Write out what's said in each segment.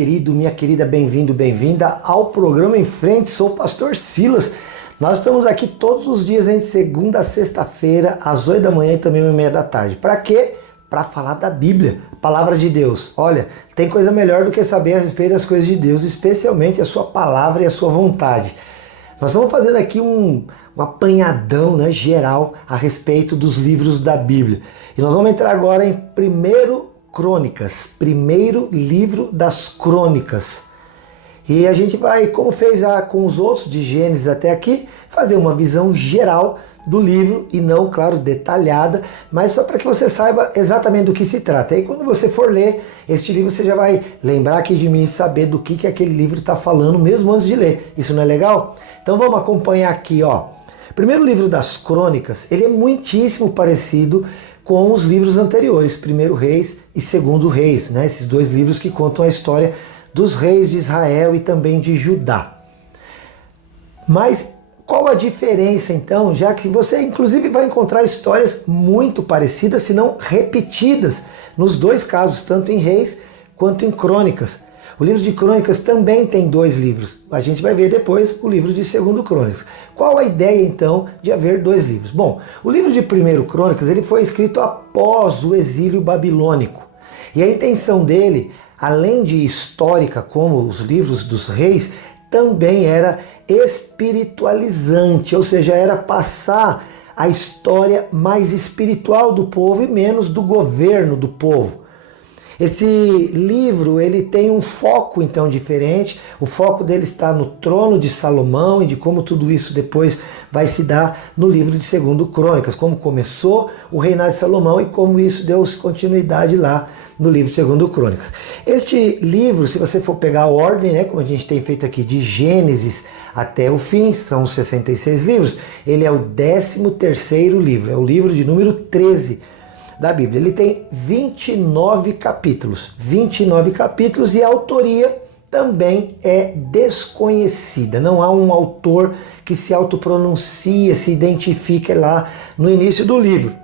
querido, minha querida, bem-vindo, bem-vinda ao programa Em Frente. Sou o pastor Silas. Nós estamos aqui todos os dias, de segunda a sexta-feira, às 8 da manhã e também 1h30 da tarde. Para quê? Para falar da Bíblia, palavra de Deus. Olha, tem coisa melhor do que saber a respeito das coisas de Deus, especialmente a sua palavra e a sua vontade. Nós estamos fazendo aqui um apanhadão, geral a respeito dos livros da Bíblia. E nós vamos entrar agora em 1 Crônicas, primeiro livro das Crônicas. E a gente vai, como fez com os outros, de Gênesis até aqui, fazer uma visão geral do livro e não, claro, detalhada, mas só para que você saiba exatamente do que se trata. Aí quando você for ler este livro, você já vai lembrar aqui de mim e saber do que aquele livro está falando, mesmo antes de ler. Isso não é legal? Então vamos acompanhar aqui, ó. Primeiro livro das Crônicas, ele é muitíssimo parecido com os livros anteriores, 1 Reis e 2 Reis, Esses dois livros que contam a história dos reis de Israel e também de Judá. Mas qual a diferença então, já que você inclusive vai encontrar histórias muito parecidas, se não repetidas, nos dois casos, tanto em Reis quanto em Crônicas. O livro de Crônicas também tem 2 livros. A gente vai ver depois o livro de 2 Crônicas. Qual a ideia então de haver 2 livros? Bom, o livro de 1 Crônicas ele foi escrito após o exílio babilônico. E a intenção dele, além de histórica como os livros dos reis, também era espiritualizante, ou seja, era passar a história mais espiritual do povo e menos do governo do povo. Esse livro ele tem um foco então diferente, o foco dele está no trono de Salomão e de como tudo isso depois vai se dar no livro de 2 Crônicas, como começou o reinado de Salomão e como isso deu continuidade lá no livro de 2 Crônicas. Este livro, se você for pegar a ordem, como a gente tem feito aqui, de Gênesis até o fim, são 66 livros, ele é o 13º livro, é o livro de número 13 da Bíblia. Ele tem 29 capítulos e a autoria também é desconhecida. Não há um autor que se autopronuncia, se identifique lá no início do livro.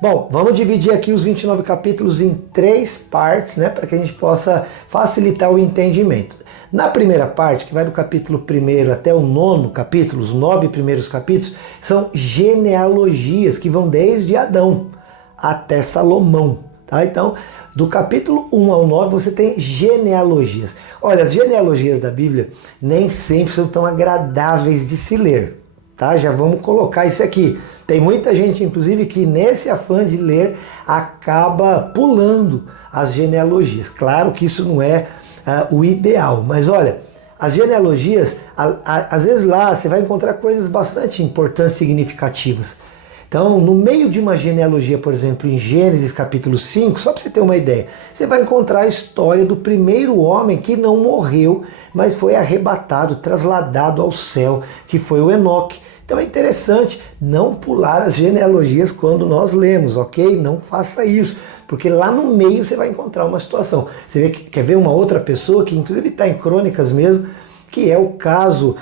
Bom, vamos dividir aqui os 29 capítulos em 3 partes, para que a gente possa facilitar o entendimento. Na primeira parte, que vai do capítulo 1 até o 9º capítulo, os 9 primeiros capítulos, são genealogias que vão desde Adão até Salomão. Então, do capítulo 1 ao 9 você tem genealogias. Olha, as genealogias da Bíblia nem sempre são tão agradáveis de se ler. Já vamos colocar isso aqui. Tem muita gente, inclusive, que nesse afã de ler acaba pulando as genealogias. Claro que isso não é o ideal, mas olha, as genealogias, às vezes lá você vai encontrar coisas bastante importantes, significativas. Então, no meio de uma genealogia, por exemplo, em Gênesis capítulo 5, só para você ter uma ideia, você vai encontrar a história do primeiro homem que não morreu, mas foi arrebatado, trasladado ao céu, que foi o Enoque. Então é interessante não pular as genealogias quando nós lemos, ok? Não faça isso, porque lá no meio você vai encontrar uma situação. Você quer ver uma outra pessoa, que inclusive está em Crônicas mesmo, que é o caso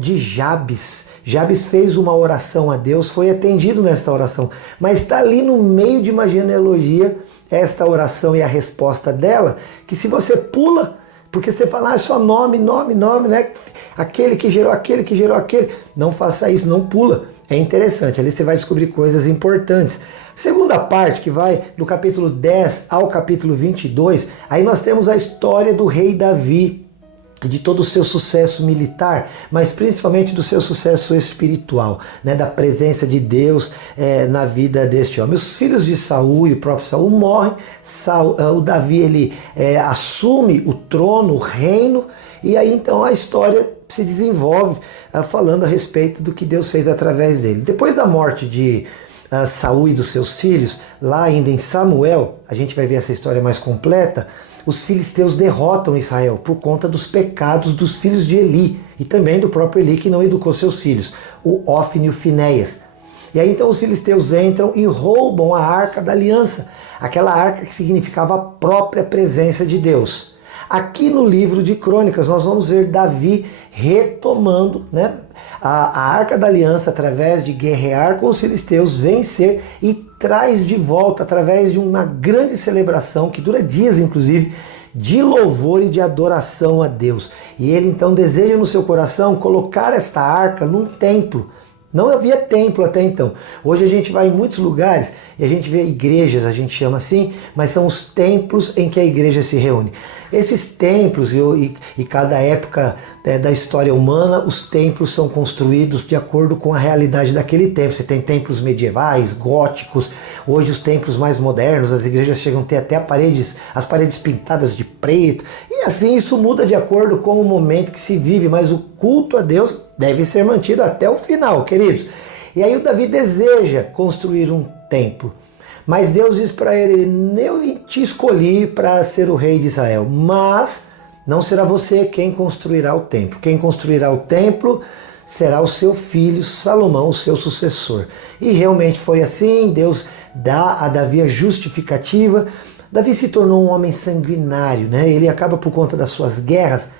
de Jabes. Jabes fez uma oração a Deus, foi atendido nesta oração, mas está ali no meio de uma genealogia esta oração e a resposta dela, que se você pula, porque você fala, é só nome, aquele que gerou aquele, não faça isso, não pula. É interessante, ali você vai descobrir coisas importantes. Segunda parte, que vai do capítulo 10 ao capítulo 22, aí nós temos a história do rei Davi, de todo o seu sucesso militar, mas principalmente do seu sucesso espiritual, da presença de Deus na vida deste homem. Os filhos de Saul e o próprio Saul morrem, o Davi ele assume o trono, o reino, e aí então a história se desenvolve falando a respeito do que Deus fez através dele. Depois da morte de Saul e dos seus filhos, lá ainda em Samuel, a gente vai ver essa história mais completa. Os filisteus derrotam Israel por conta dos pecados dos filhos de Eli e também do próprio Eli, que não educou seus filhos, o Ófni e o Finéias. E aí então os filisteus entram e roubam a Arca da Aliança, aquela arca que significava a própria presença de Deus. Aqui no livro de Crônicas nós vamos ver Davi retomando a Arca da Aliança através de guerrear com os filisteus, vencer e traz de volta através de uma grande celebração que dura dias inclusive, de louvor e de adoração a Deus. E ele então deseja no seu coração colocar esta arca num templo. Não havia templo até então. Hoje a gente vai em muitos lugares e a gente vê igrejas, a gente chama assim, mas são os templos em que a igreja se reúne. Esses templos, e cada época da história humana, os templos são construídos de acordo com a realidade daquele tempo. Você tem templos medievais, góticos, hoje os templos mais modernos, as igrejas chegam a ter até as paredes pintadas de preto, e assim isso muda de acordo com o momento que se vive, mas o culto a Deus deve ser mantido até o final, queridos. E aí o Davi deseja construir um templo. Mas Deus diz para ele: eu te escolhi para ser o rei de Israel, mas não será você quem construirá o templo. Quem construirá o templo será o seu filho Salomão, o seu sucessor. E realmente foi assim. Deus dá a Davi a justificativa. Davi se tornou um homem sanguinário, né? Ele acaba, por conta das suas guerras,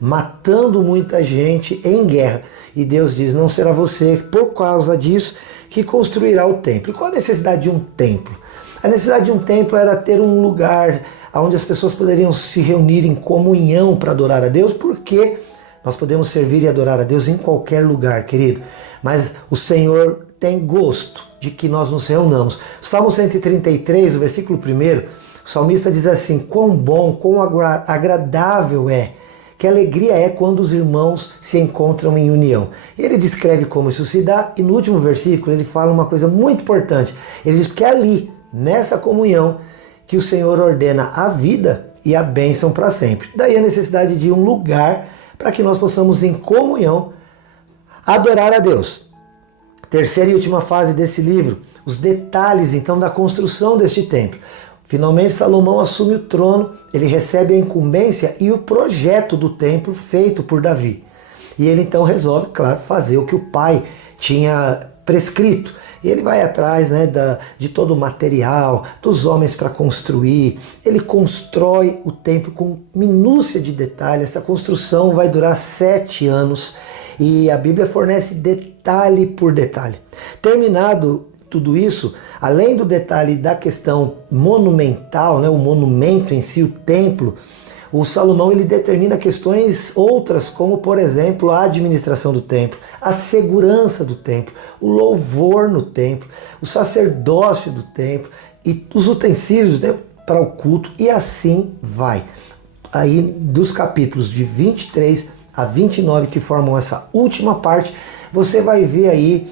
matando muita gente em guerra. E Deus diz: não será você, por causa disso, que construirá o templo. E qual a necessidade de um templo? A necessidade de um templo era ter um lugar onde as pessoas poderiam se reunir em comunhão para adorar a Deus, porque nós podemos servir e adorar a Deus em qualquer lugar, querido. Mas o Senhor tem gosto de que nós nos reunamos. Salmo 133, o versículo 1, o salmista diz assim: quão bom, quão agradável é, que alegria é quando os irmãos se encontram em união. Ele descreve como isso se dá, e no último versículo ele fala uma coisa muito importante. Ele diz que é ali, nessa comunhão, que o Senhor ordena a vida e a bênção para sempre. Daí a necessidade de um lugar para que nós possamos, em comunhão, adorar a Deus. Terceira e última fase desse livro, os detalhes então da construção deste templo. Finalmente Salomão assume o trono, ele recebe a incumbência e o projeto do templo feito por Davi. E ele então resolve, claro, fazer o que o pai tinha prescrito. E ele vai atrás, né, de todo o material, dos homens para construir. Ele constrói o templo com minúcia de detalhe. Essa construção vai durar 7 anos e a Bíblia fornece detalhe por detalhe. Terminado tudo isso, além do detalhe da questão monumental, né, o monumento em si, o templo, o Salomão ele determina questões outras, como por exemplo a administração do templo, a segurança do templo, o louvor no templo, o sacerdócio do templo e os utensílios do templo para o culto, e assim vai. Aí dos capítulos de 23 a 29 que formam essa última parte, você vai ver aí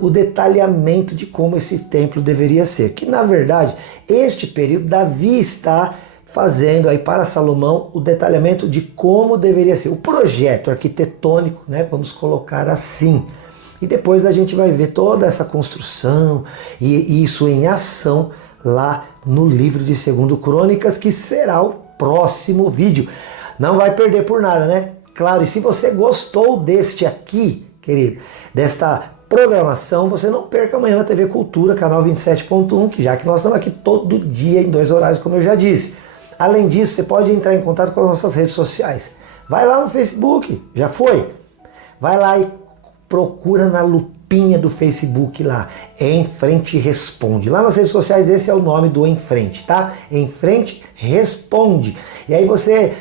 o detalhamento de como esse templo deveria ser. Que na verdade, este período, Davi está fazendo aí para Salomão o detalhamento de como deveria ser. O projeto arquitetônico, né, vamos colocar assim. E depois a gente vai ver toda essa construção e isso em ação lá no livro de 2 Crônicas, que será o próximo vídeo. Não vai perder por nada, né? Claro, e se você gostou deste aqui, querido, desta programação, você não perca amanhã na TV Cultura, canal 27.1, que já que nós estamos aqui todo dia em 2 horários, como eu já disse. Além disso, você pode entrar em contato com as nossas redes sociais. Vai lá no Facebook, já foi? Vai lá e procura na lupinha do Facebook lá, Em Frente Responde. Lá nas redes sociais esse é o nome do Em Frente, tá? Em Frente Responde. E aí você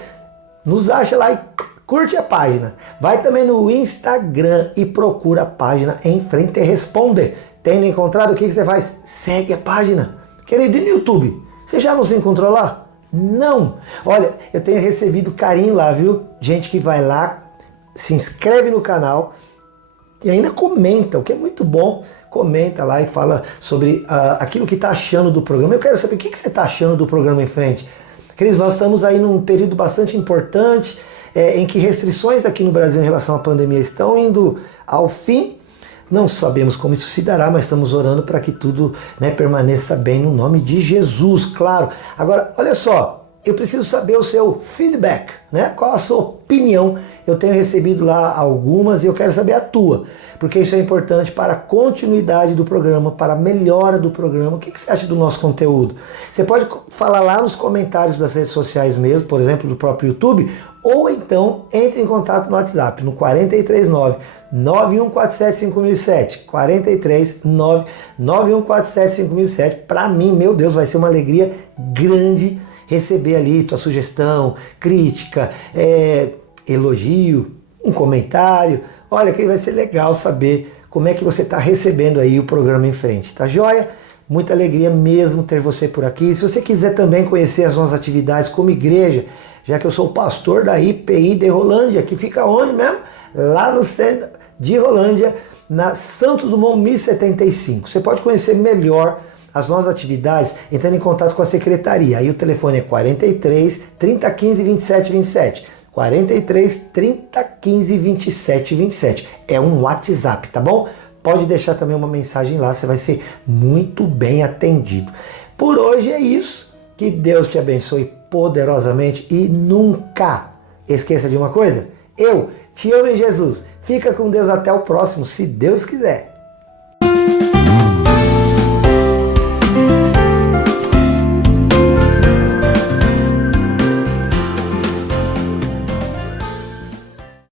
nos acha lá e curte a página. Vai também no Instagram e procura a página Em Frente Responde. Tendo encontrado, o que você faz? Segue a página. Querido, e no YouTube? Você já nos encontrou lá? Não! Olha, eu tenho recebido carinho lá, viu? Gente que vai lá, se inscreve no canal e ainda comenta, o que é muito bom. Comenta lá e fala sobre aquilo que está achando do programa. Eu quero saber o que você está achando do programa Em Frente. Queridos, nós estamos aí num período bastante importante, em que restrições aqui no Brasil em relação à pandemia estão indo ao fim. Não sabemos como isso se dará, mas estamos orando para que tudo, né, permaneça bem no nome de Jesus, claro. Agora, olha só, eu preciso saber o seu feedback, né? Qual a sua opinião? Eu tenho recebido lá algumas e eu quero saber a tua, porque isso é importante para a continuidade do programa, para a melhora do programa. O que você acha do nosso conteúdo? Você pode falar lá nos comentários das redes sociais mesmo, por exemplo, do próprio YouTube, ou então entre em contato no WhatsApp, no 439-9147-5007, 439-9147-5007. Para mim, meu Deus, vai ser uma alegria grande receber ali tua sugestão, crítica, elogio, um comentário. Olha que vai ser legal saber como é que você está recebendo aí o programa em frente, tá joia? Muita alegria mesmo ter você por aqui. Se você quiser também conhecer as nossas atividades como igreja, já que eu sou pastor da IPI de Rolândia, que fica onde mesmo? Lá no centro de Rolândia, na Santos Dumont 1075. Você pode conhecer melhor as nossas atividades entrando em contato com a secretaria. Aí o telefone é 43 30 15 27 27. 43 30 15 27 27. É um WhatsApp, tá bom? Pode deixar também uma mensagem lá, você vai ser muito bem atendido. Por hoje é isso. Que Deus te abençoe poderosamente e nunca esqueça de uma coisa. Eu te amo em Jesus. Fica com Deus até o próximo, se Deus quiser.